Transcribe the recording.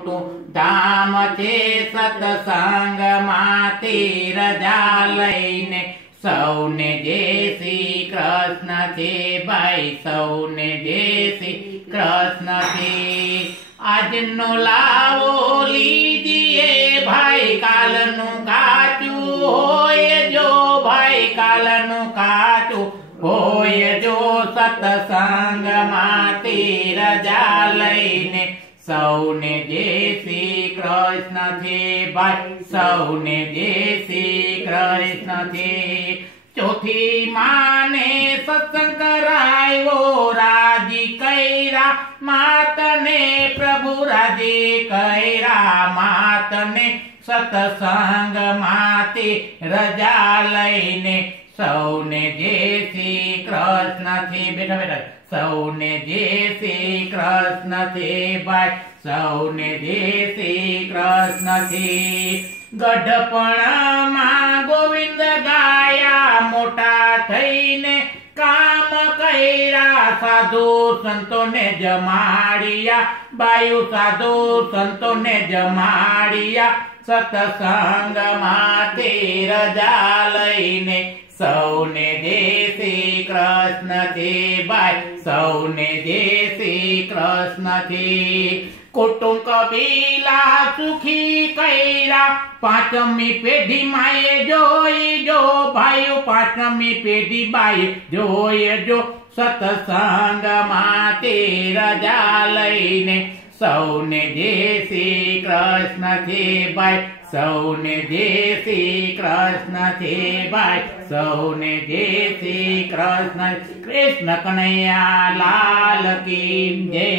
ધામ છે સત્સંગમાંથી રજા લઈને સૌને જય શ્રી કૃષ્ણ છે ભાઈ, સૌને જય શ્રી કૃષ્ણ છે। આજનો લાવો લીજીએ ભાઈ, કાલનું કાચું હોય જો ભાઈ, કાલનું કાચું હોય જો। સત્સંગમાંથી રજા લઈને સૌને જય શ્રી કૃષ્ણ છે ભાઈ, સૌને જય શ્રી કૃષ્ણ છે। ચોથી માને સત્સંગ કરાયો રાજી કર્યા માતને, પ્રભુ રાજી કર્યા માતને। સત્સંગ માંથી રજા લઈને સૌને જય શ્રી કૃષ્ણ છે। બેઠા બેઠા સૌને જય શ્રી કૃષ્ણ છે ભાઈ, સૌને જય શ્રી કૃષ્ણ છે। ગઢપણમાં ગોવિંદ ગાયા મોટા થઈને કામ કર્યા, સાધુ સંતોને જમાડ્યા બાયુ, સાધુ સંતોને જમાડ્યા। સત્સંગમાંથી રજા લઈને સૌને જય શ્રી કૃષ્ણ છે ભાઈ, સૌને જય શ્રી કૃષ્ણ છે। કુટુંબ કબીલા સુખી કર્યા પાંચમી પેઢી માએ જોઈ જો ભાઈઓ, પાંચમી પેઢી બાએ જોઈ જો। સત્સંગમાંથી રજા લઈને સૌને જય શ્રી કૃષ્ણ છે ભાઈ, સૌને જય શ્રી કૃષ્ણ છે ભાઈ, સૌને જય શ્રી કૃષ્ણ। કૃષ્ણ કનૈયા લાલ કી જય।